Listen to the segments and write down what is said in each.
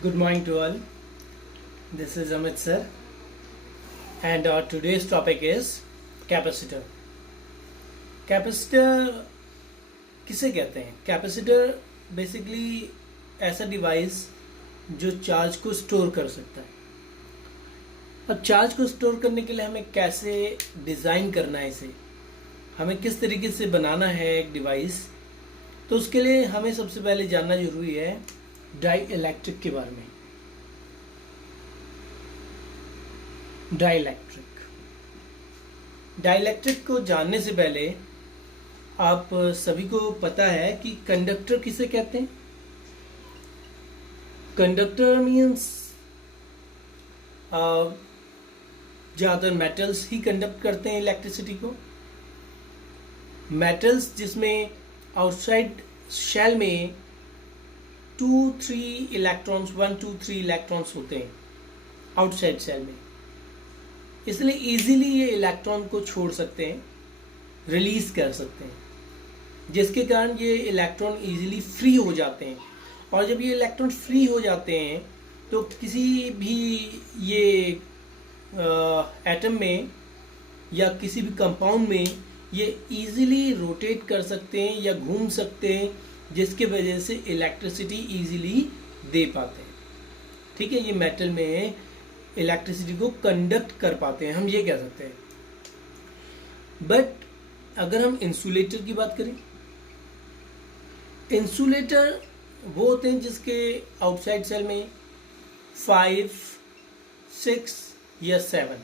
Good morning to all. This is Amit sir, and our today's topic is capacitor. Capacitor किसे कहते हैं? Capacitor basically ऐसा device जो charge को store कर सकता है। अब चार्ज को स्टोर करने के लिए हमें कैसे डिज़ाइन करना है, इसे हमें किस तरीके से बनाना है एक डिवाइस, तो उसके लिए हमें सबसे पहले जानना जरूरी है डाई इलेक्ट्रिक के बारे में। डाइलेक्ट्रिक को जानने से पहले आप सभी को पता है कि कंडक्टर किसे कहते हैं। कंडक्टर मीन्स ज़्यादातर मेटल्स ही कंडक्ट करते हैं इलेक्ट्रिसिटी को। मेटल्स जिसमें आउटसाइड शेल में 1, 2, 3 इलेक्ट्रॉन्स होते हैं आउटसाइड शेल में, इसलिए इजीली ये इलेक्ट्रॉन को छोड़ सकते हैं, रिलीज कर सकते हैं, जिसके कारण ये इलेक्ट्रॉन इजीली फ्री हो जाते हैं। और जब ये इलेक्ट्रॉन फ्री हो जाते हैं तो किसी भी ये एटम में या किसी भी कंपाउंड में ये इजीली रोटेट कर सकते हैं या घूम सकते हैं, जिसके वजह से इलेक्ट्रिसिटी इजीली दे पाते हैं। ठीक है, ये मेटल में इलेक्ट्रिसिटी को कंडक्ट कर पाते हैं, हम ये कह सकते हैं। बट अगर हम इंसुलेटर की बात करें, इंसुलेटर वो होते हैं जिसके आउटसाइड सेल में 5, 6 या 7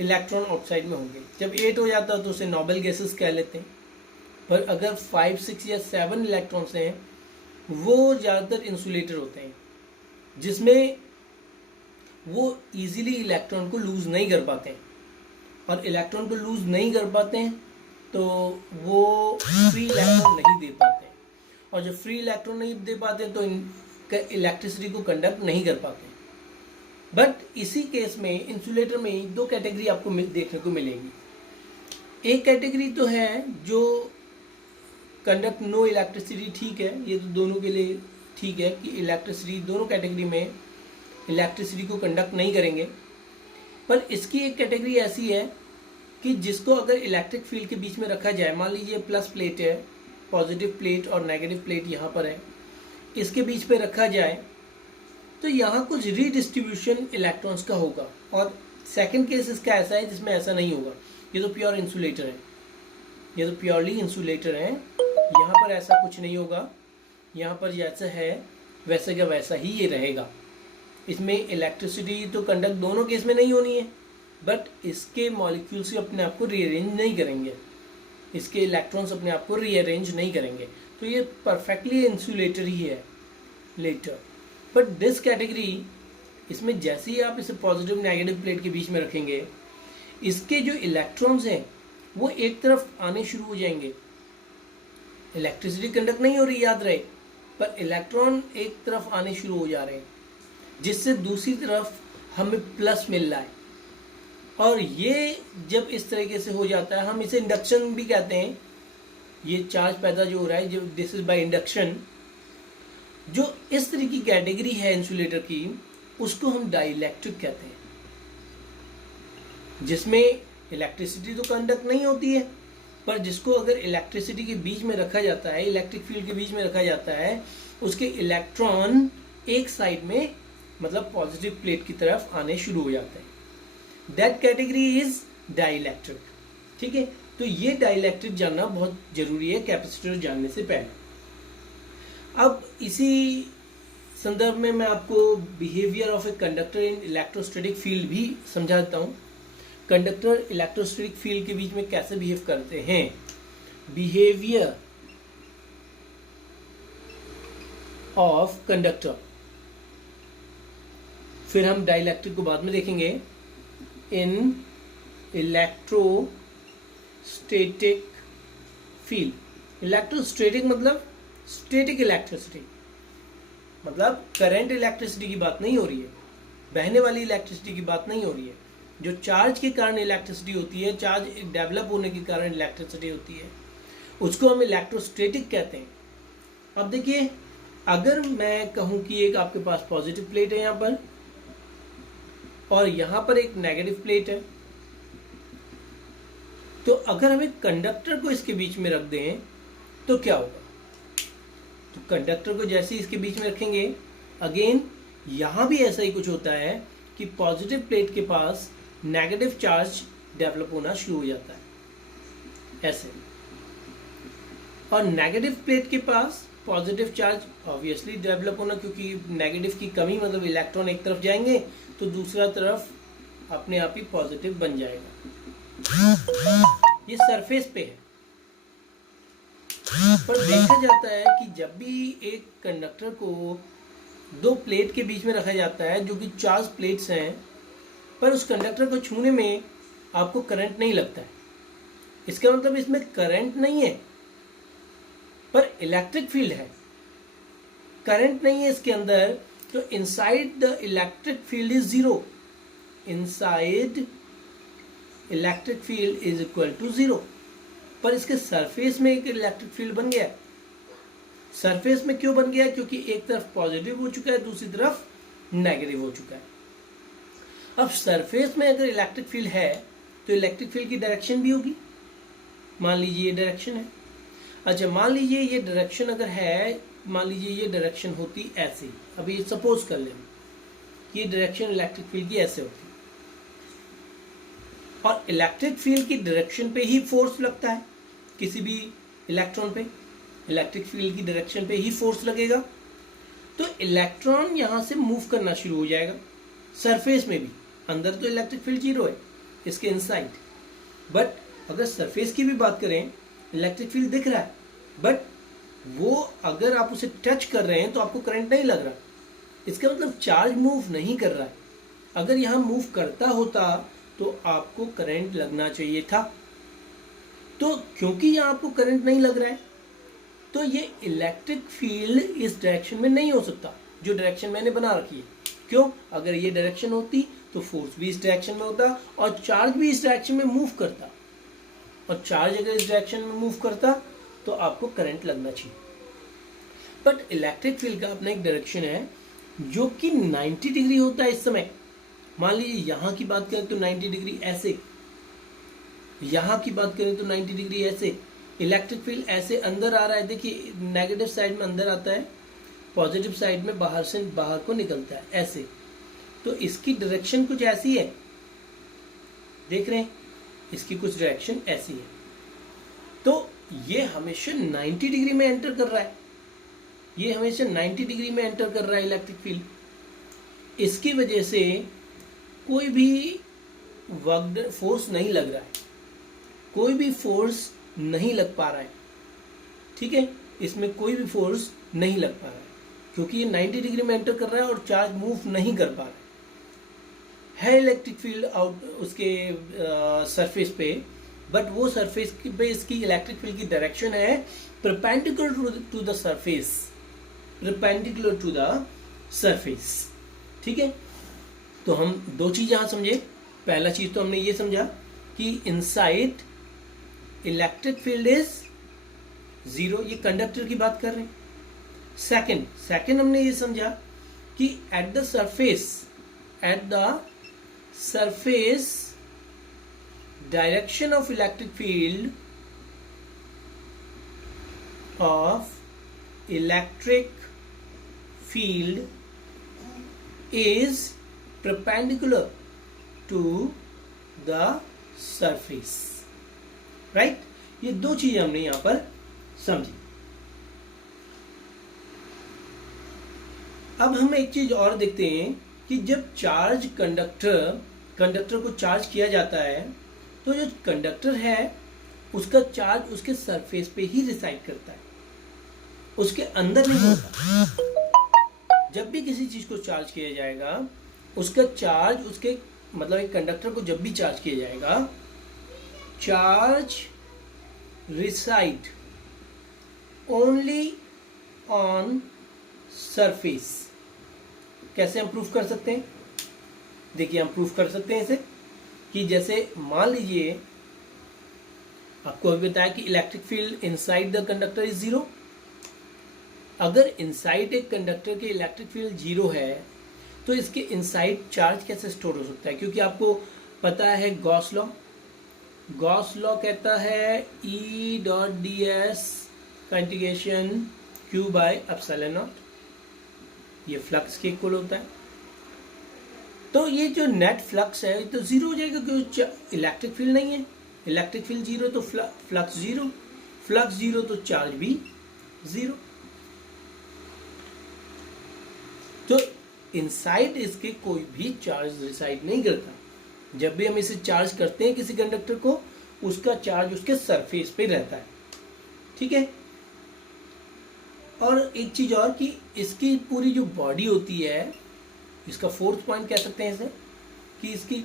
इलेक्ट्रॉन आउटसाइड में होंगे। जब 8 हो जाता है तो उसे नोबल गैसेस कह लेते हैं। पर अगर 5, 6 या 7 इलेक्ट्रॉन्स हैं, वो ज़्यादातर इंसुलेटर होते हैं, जिसमें वो इजीली इलेक्ट्रॉन को लूज नहीं कर पाते हैं। और इलेक्ट्रॉन को लूज नहीं कर पाते हैं तो वो फ्री इलेक्ट्रॉन नहीं दे पाते हैं, और जब फ्री इलेक्ट्रॉन नहीं दे पाते हैं तो इलेक्ट्रिसिटी को कंडक्ट नहीं कर पाते। बट इसी केस में इंसुलेटर में 2 कैटेगरी आपको देखने को मिलेगी। एक कैटेगरी तो है जो कंडक्ट नो इलेक्ट्रिसिटी, ठीक है, ये तो दोनों के लिए ठीक है कि इलेक्ट्रिसिटी दोनों कैटेगरी में इलेक्ट्रिसिटी को कंडक्ट नहीं करेंगे। पर इसकी एक कैटेगरी ऐसी है कि जिसको अगर इलेक्ट्रिक फील्ड के बीच में रखा जाए, मान लीजिए प्लस प्लेट है, पॉजिटिव प्लेट और नेगेटिव प्लेट यहाँ पर है, इसके बीच पे रखा जाए तो यहाँ कुछ रीडिस्ट्रीब्यूशन इलेक्ट्रॉन्स का होगा। और सेकंड केस इसका ऐसा है जिसमें ऐसा नहीं होगा। ये तो प्योर इंसुलेटर है, ये तो प्योरली इंसुलेटर है, यहाँ पर ऐसा कुछ नहीं होगा। यहाँ पर जैसा है वैसे का वैसा ही ये रहेगा। इसमें इलेक्ट्रिसिटी तो कंडक्ट दोनों केस में नहीं होनी है, बट इसके मॉलिक्यूल्स अपने आप को रीअरेंज नहीं करेंगे, इसके इलेक्ट्रॉन्स अपने आप को रीअरेंज नहीं करेंगे, तो ये परफेक्टली इंसुलेटर ही है लेटर। बट दिस कैटेगरी, इसमें जैसे ही आप इसे पॉजिटिव नेगेटिव प्लेट के बीच में रखेंगे, इसके जो इलेक्ट्रॉन्स हैं वो एक तरफ आने शुरू हो जाएंगे। इलेक्ट्रिसिटी कंडक्ट नहीं हो रही, याद रहे, पर इलेक्ट्रॉन एक तरफ आने शुरू हो जा रहे हैं, जिससे दूसरी तरफ हमें प्लस मिल रहा है। और ये जब इस तरीके से हो जाता है, हम इसे इंडक्शन भी कहते हैं। ये चार्ज पैदा जो हो रहा है, जो दिस इज बाय इंडक्शन, जो इस तरह की कैटेगरी है इंसुलेटर की, उसको हम डाइलेक्ट्रिक कहते हैं, जिसमें इलेक्ट्रिसिटी तो कंडक्ट नहीं होती है, पर जिसको अगर इलेक्ट्रिसिटी के बीच में रखा जाता है, इलेक्ट्रिक फील्ड के बीच में रखा जाता है, उसके इलेक्ट्रॉन एक साइड में, मतलब पॉजिटिव प्लेट की तरफ आने शुरू हो जाते हैं। That category is dielectric. ठीक है, तो ये डाइलेक्ट्रिक जानना बहुत जरूरी है कैपेसिटर जानने से पहले। अब इसी संदर्भ में मैं आपको behaviour of a conductor in electrostatic field भी समझा देता हूँ। कंडक्टर इलेक्ट्रोस्टैटिक फील्ड के बीच में कैसे बिहेव करते हैं, बिहेवियर ऑफ कंडक्टर। फिर हम डाइलेक्ट्रिक को बाद में देखेंगे। इन इलेक्ट्रोस्टैटिक फील्ड, इलेक्ट्रोस्टैटिक मतलब स्टैटिक इलेक्ट्रिसिटी, मतलब करंट इलेक्ट्रिसिटी की बात नहीं हो रही है, बहने वाली इलेक्ट्रिसिटी की बात नहीं हो रही है। जो चार्ज के कारण इलेक्ट्रिसिटी होती है, चार्ज डेवलप होने के कारण इलेक्ट्रिसिटी होती है, उसको हम इलेक्ट्रोस्टैटिक कहते हैं। अब देखिए, अगर मैं कहूं कि एक आपके पास पॉजिटिव प्लेट है यहां पर और यहां पर एक नेगेटिव प्लेट है, तो अगर हम एक कंडक्टर को इसके बीच में रख दें तो क्या होगा? तो कंडक्टर को जैसे ही इसके बीच में रखेंगे, अगेन यहां भी ऐसा ही कुछ होता है कि पॉजिटिव प्लेट के पास नेगेटिव चार्ज डेवलप होना शुरू हो जाता है ऐसे, और नेगेटिव प्लेट के पास पॉजिटिव चार्ज ऑब्वियसली डेवलप होना, क्योंकि नेगेटिव की कमी मतलब इलेक्ट्रॉन एक तरफ जाएंगे तो दूसरा तरफ अपने आप ही पॉजिटिव बन जाएगा। ये सरफेस पे है, पर देखा जाता है कि जब भी एक कंडक्टर को दो प्लेट के बीच में रखा जाता है जो कि चार्ज प्लेट्स हैं, पर उस कंडक्टर को छूने में आपको करंट नहीं लगता है। इसका मतलब इसमें करंट नहीं है पर इलेक्ट्रिक फील्ड है। करंट नहीं है इसके अंदर, तो inside the electric field is zero. Inside electric field is equal to zero. पर इसके सरफेस में एक इलेक्ट्रिक फील्ड बन गया। सरफेस में क्यों बन गया? क्योंकि एक तरफ पॉजिटिव हो चुका है, दूसरी तरफ नेगेटिव हो चुका है। अब सरफेस में अगर इलेक्ट्रिक फील्ड है तो इलेक्ट्रिक फील्ड की डायरेक्शन भी होगी। मान लीजिए ये डायरेक्शन है। अच्छा, मान लीजिए ये डायरेक्शन अगर है, मान लीजिए ये डायरेक्शन होती ऐसी, अभी सपोज कर लें ये डायरेक्शन इलेक्ट्रिक फील्ड की ऐसे होती, और इलेक्ट्रिक फील्ड की डायरेक्शन पे ही फोर्स लगता है किसी भी इलेक्ट्रॉन पे, इलेक्ट्रिक फील्ड की डायरेक्शन पे ही फोर्स लगेगा, तो इलेक्ट्रॉन यहां से मूव करना शुरू हो जाएगा। सरफेस में भी, अंदर तो इलेक्ट्रिक फील्ड जीरो है इसके इनसाइड, बट अगर सरफेस की भी बात करें इलेक्ट्रिक फील्ड दिख रहा है, बट वो अगर आप उसे टच कर रहे हैं तो आपको करंट नहीं लग रहा। इसका मतलब चार्ज मूव नहीं कर रहा है। अगर यहां मूव करता होता तो आपको करंट लगना चाहिए था, तो क्योंकि यहां आपको करंट नहीं लग रहा है तो ये इलेक्ट्रिक फील्ड इस डायरेक्शन में नहीं हो सकता जो डायरेक्शन मैंने बना रखी है। क्यों? अगर ये डायरेक्शन होती तो फोर्स भी इस डायरेक्शन में होता और चार्ज भी इस डायरेक्शन में मूव करता, और चार्ज अगर इस डायरेक्शन में मूव करता तो आपको करंट लगना चाहिए। बट इलेक्ट्रिक फील्ड का अपना एक डायरेक्शन है जो कि 90 डिग्री होता है इस समय। मान लीजिए यहां की बात करें तो 90 डिग्री ऐसे, यहां की बात करें तो 90 डिग्री ऐसे। इलेक्ट्रिक फील्ड ऐसे अंदर आ रहा है, देखिए नेगेटिव साइड में अंदर आता है, पॉजिटिव साइड में बाहर से बाहर को निकलता है ऐसे। तो इसकी डायरेक्शन कुछ ऐसी है, देख रहे हैं, इसकी कुछ डायरेक्शन ऐसी है। तो ये हमेशा 90 डिग्री में एंटर कर रहा है, ये हमेशा 90 डिग्री में एंटर कर रहा है इलेक्ट्रिक फील्ड। इसकी वजह से कोई भी वर्क फोर्स नहीं लग रहा है, कोई भी फोर्स नहीं लग पा रहा है, ठीक है, इसमें कोई भी फोर्स नहीं लग पा रहा है क्योंकि ये 90 डिग्री में एंटर कर रहा है और चार्ज मूव नहीं कर पा रहा है इलेक्ट्रिक फील्ड आउट उसके सरफेस पे, बट वो सरफेस पे इसकी इलेक्ट्रिक फील्ड की डायरेक्शन है perpendicular to the surface, perpendicular to the surface. ठीक है, तो हम दो चीज यहां समझे। पहला चीज तो हमने ये समझा कि inside electric field is zero, ये कंडक्टर की बात कर रहे हैं। सेकंड हमने ये समझा कि at the surface direction of electric field is perpendicular to the surface, right? ये दो चीजें हमने यहां पर समझी। अब हम एक चीज और देखते हैं कि जब चार्ज कंडक्टर को चार्ज किया जाता है तो जो कंडक्टर है उसका चार्ज उसके सरफेस पे ही रिसाइड करता है, उसके अंदर नहीं होता। जब भी किसी चीज को चार्ज किया जाएगा उसका चार्ज उसके मतलब एक कंडक्टर को जब भी चार्ज किया जाएगा, charge reside only on surface. कैसे हम प्रूफ कर सकते हैं? देखिए, हम प्रूफ कर सकते हैं इसे कि जैसे मान लीजिए आपको अभी बताया कि electric field inside the conductor is zero, अगर इनसाइड एक कंडक्टर के इलेक्ट्रिक फील्ड जीरो है तो इसके इनसाइड चार्ज कैसे स्टोर हो सकता है? क्योंकि आपको पता है गॉस लॉ कहता है E डॉट डी एस का integration Q bye epsilon not, ये फ्लक्स के इक्वल होता है। तो ये जो नेट फ्लक्स है तो जीरो हो जाएगा क्योंकि इलेक्ट्रिक फील्ड नहीं है। इलेक्ट्रिक फील्ड जीरो तो फ्लक्स जीरो, फ्लक्स जीरो तो चार्ज भी जीरो। तो इनसाइड इसके कोई भी चार्ज रिसाइड नहीं करता। जब भी हम इसे चार्ज करते हैं किसी कंडक्टर को, उसका चार्ज उसके सरफेस पे रहता है, ठीक है। और एक चीज और कि इसकी पूरी जो बॉडी होती है, इसका फोर्थ पॉइंट कह सकते हैं इसे, कि इसकी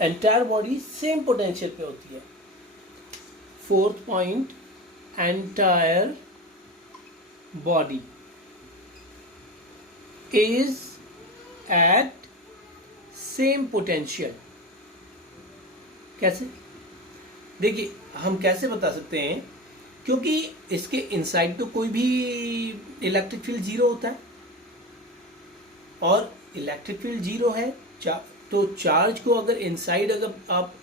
एंटायर बॉडी सेम पोटेंशियल पे होती है। Fourth point, entire body is at same potential. कैसे? देखिए हम कैसे बता सकते हैं, क्योंकि इसके इनसाइड तो कोई भी इलेक्ट्रिक फील्ड जीरो होता है, और इलेक्ट्रिक फील्ड जीरो है तो चार्ज को अगर इनसाइड अगर आप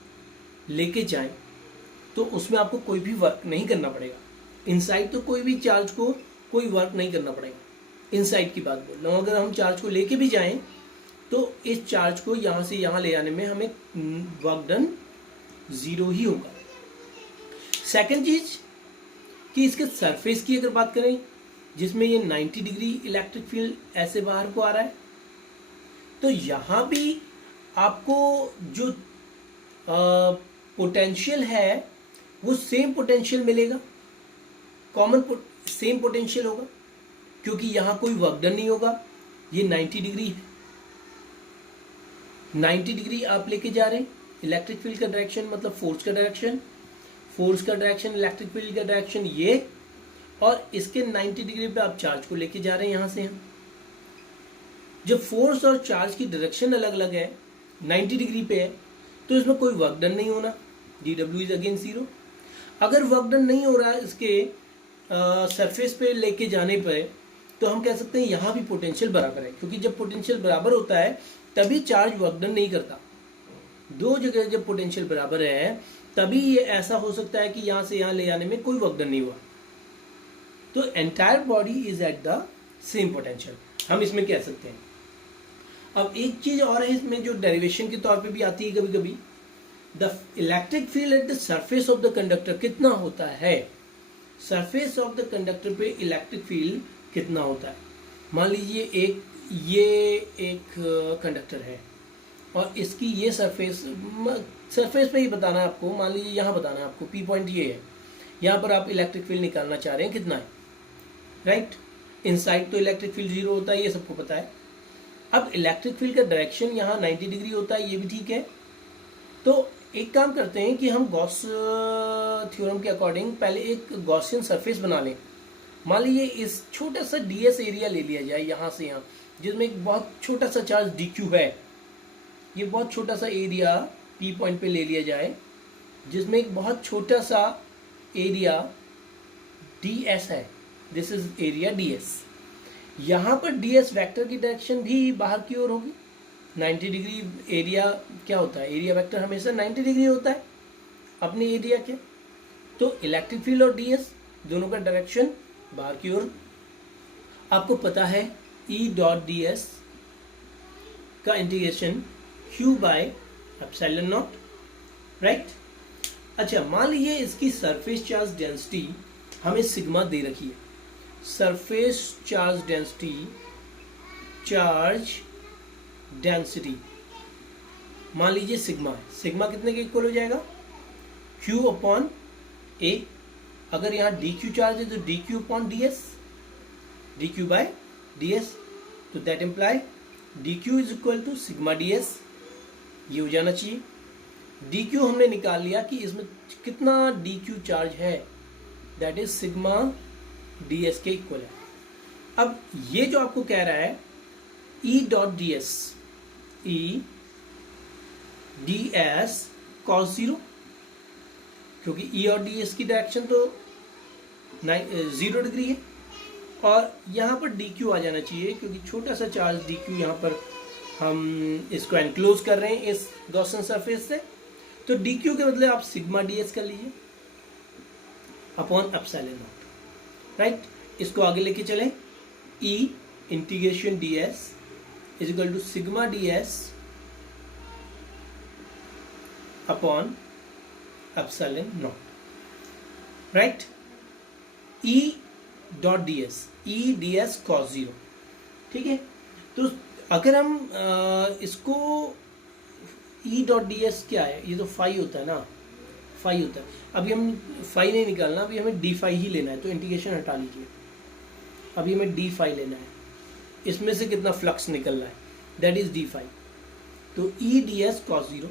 लेके जाएं तो उसमें आपको कोई भी वर्क नहीं करना पड़ेगा। इनसाइड तो कोई भी चार्ज को कोई वर्क नहीं करना पड़ेगा। इनसाइड की बात बोल रहा हूँ। अगर हम चार्ज को लेके भी जाएं तो इस चार्ज को यहाँ से यहाँ ले आने में हमें वर्क डन जीरो ही होगा। सेकेंड चीज कि इसके सरफेस की अगर बात करें, जिसमें ये 90 डिग्री इलेक्ट्रिक फील्ड ऐसे बाहर को आ रहा है, तो यहाँ भी आपको जो पोटेंशियल है वो सेम पोटेंशियल मिलेगा, कॉमन सेम पोटेंशियल होगा, क्योंकि यहाँ कोई वर्क डन नहीं होगा। ये 90 डिग्री है, 90 डिग्री आप लेके जा रहे हैं। इलेक्ट्रिक फील्ड का डायरेक्शन मतलब फोर्स का डायरेक्शन, फोर्स का डायरेक्शन इलेक्ट्रिक फील्ड का डायरेक्शन ये, और इसके 90 डिग्री पे आप चार्ज को लेके जा रहे हैं यहाँ से यहाँ। जब फोर्स और चार्ज की डायरेक्शन अलग अलग है, 90 डिग्री पे है, तो इसमें कोई वर्क डन नहीं होना, dw इज अगेन जीरो। अगर वर्क डन नहीं हो रहा है इसके सरफेस पे लेके जाने पर, तो हम कह सकते हैं यहाँ भी पोटेंशियल बराबर है, क्योंकि जब पोटेंशियल बराबर होता है तभी चार्ज वर्क डन नहीं करता। दो जगह जब पोटेंशियल बराबर है तभी ये ऐसा हो सकता है कि यहाँ से यहाँ ले जाने में कोई वर्क डन नहीं हुआ। तो entire body is at the same potential, हम इसमें कह सकते हैं। अब एक चीज और है इसमें जो डेरिवेशन के तौर पे भी आती है कभी कभी, the electric field at the surface of the conductor कितना होता है। सरफेस ऑफ द कंडक्टर पे इलेक्ट्रिक फील्ड कितना होता है। मान लीजिए ये एक कंडक्टर है और इसकी ये सरफेस पे ही बताना है आपको। मान लीजिए यहाँ बताना है आपको, पी पॉइंट ये है, यहाँ पर आप इलेक्ट्रिक फील्ड निकालना चाह रहे हैं, कितना है, राइट। इनसाइड तो इलेक्ट्रिक फील्ड जीरो होता है, ये सबको पता है। अब इलेक्ट्रिक फील्ड का डायरेक्शन यहाँ 90 डिग्री होता है, ये भी ठीक है। तो एक काम करते हैं कि हम गॉस थ्योरम के अकॉर्डिंग पहले एक गॉसियन सरफेस बना लें। मान लीजिए इस छोटा सा ds एरिया ले लिया जाए यहाँ से यहाँ, जिसमें एक बहुत छोटा सा चार्ज dq है। ये बहुत छोटा सा एरिया p पॉइंट पे ले लिया जाए, जिसमें एक बहुत छोटा सा एरिया ds है। This is area ds। यहाँ पर ds वेक्टर की डायरेक्शन भी बाहर की ओर होगी। 90 डिग्री एरिया क्या होता है, एरिया वेक्टर हमेशा 90 डिग्री होता है अपने एरिया के। तो इलेक्ट्रिक फील्ड और ds दोनों का डायरेक्शन बाहर की ओर। आपको पता है E डॉट ds का integration Q bye epsilon naught, right. अच्छा, मान लीजिए इसकी सरफेस चार्ज डेंसिटी हमें सिग्मा दे रखी है। सरफेस चार्ज डेंसिटी मान लीजिए सिग्मा है। सिग्मा कितने के इक्वल हो जाएगा, Q अपॉन A। अगर यहाँ dq चार्ज है तो dq upon ds, dq by ds, तो that imply dq is equal to sigma ds। ये हो जाना चाहिए। dq हमने निकाल लिया कि इसमें कितना dq चार्ज है, दैट इज सिग्मा ds के इक्वल है। अब ये जो आपको कह रहा है E dot ds, E ds cos zero, क्योंकि E और ds की डायरेक्शन तो 0 डिग्री है, और यहाँ पर डी क्यू आ जाना चाहिए, क्योंकि छोटा सा चार्ज डी क्यू यहाँ पर हम इसको एनक्लोज कर रहे हैं इस गॉसियन सरफेस से। तो डी क्यू के बदले आप सिग्मा डी एस कर लीजिए अपॉन एप्सिलॉन नॉट, राइट। इसको आगे लेके चलें, E integration d s is equal to sigma d s upon epsilon naught, right. E dot d s, E d s cos zero, ठीक है। तो अगर हम इसको ई डॉट डी एस क्या है, ये तो फाई होता है ना, फाई होता है। अभी हम फाई नहीं निकालना, अभी हमें डी फाई ही लेना है, तो इंटीग्रेशन हटा लीजिए। अभी हमें डी फाई लेना है, इसमें से कितना फ्लक्स निकल रहा है, दैट इज डी फाई। तो E d s cos zero,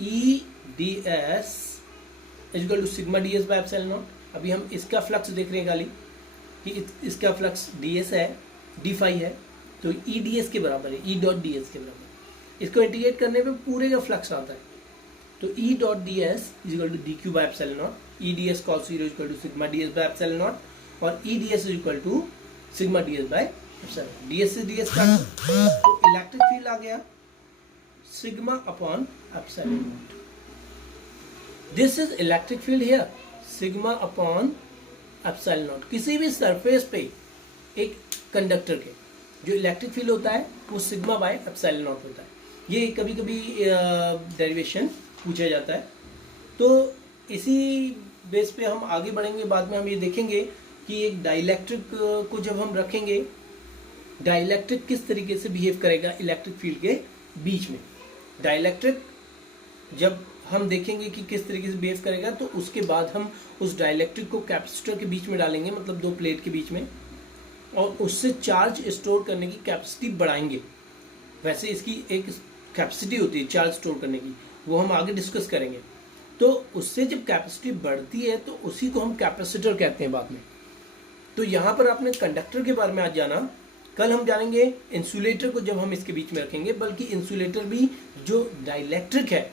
E d s is equal to sigma d s by epsilon naught. अभी हम इसका फ्लक्स देख रहे हैं खाली कि इसका फ्लक्स डी एस है, डी फाई है, तो ई डी एस के बराबर है, ई डॉट डी एस के बराबर। इसको इंटीग्रेट करने पे पूरे का फ्लक्स आता है, तो E dot d s is equal to d q by epsilon naught, E d s cos zero is equal to sigma d s by epsilon naught, और E d s is equal to sigma d s by epsilon. D s से d s काट, तो electric field आ गया sigma upon epsilon naught. This is electric field here, sigma upon epsilon naught. किसी भी surface पे एक conductor के जो इलेक्ट्रिक फील्ड होता है वो सिग्मा बाय एप्सिलॉन नॉट होता है। ये कभी कभी डेरिवेशन पूछा जाता है, तो इसी बेस पे हम आगे बढ़ेंगे। बाद में हम ये देखेंगे कि एक डाइलेक्ट्रिक को जब हम रखेंगे, डाइलेक्ट्रिक किस तरीके से बिहेव करेगा इलेक्ट्रिक फील्ड के बीच में। डाइलेक्ट्रिक जब हम देखेंगे कि किस तरीके से बिहेव करेगा, तो उसके बाद हम उस डाइलेक्ट्रिक को कैपेसिटर के बीच में डालेंगे, मतलब दो प्लेट के बीच में, और उससे चार्ज स्टोर करने की कैपेसिटी बढ़ाएंगे। वैसे इसकी एक कैपेसिटी होती है चार्ज स्टोर करने की, वो हम आगे डिस्कस करेंगे। तो उससे जब कैपेसिटी बढ़ती है तो उसी को हम कैपेसिटर कहते हैं बाद में। तो यहाँ पर आपने कंडक्टर के बारे में आज जाना, कल हम जानेंगे इंसुलेटर को जब हम इसके बीच में रखेंगे, बल्कि इंसुलेटर भी जो डाइलेक्ट्रिक है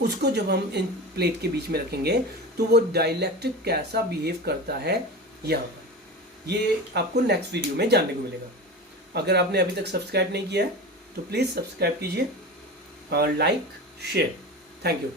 उसको जब हम इन प्लेट के बीच में रखेंगे तो वो डाइलेक्ट्रिक कैसा बिहेव करता है यहाँ पर, ये आपको नेक्स्ट वीडियो में जानने को मिलेगा। अगर आपने अभी तक सब्सक्राइब नहीं किया है तो प्लीज़ सब्सक्राइब कीजिए और लाइक शेयर। Thank you.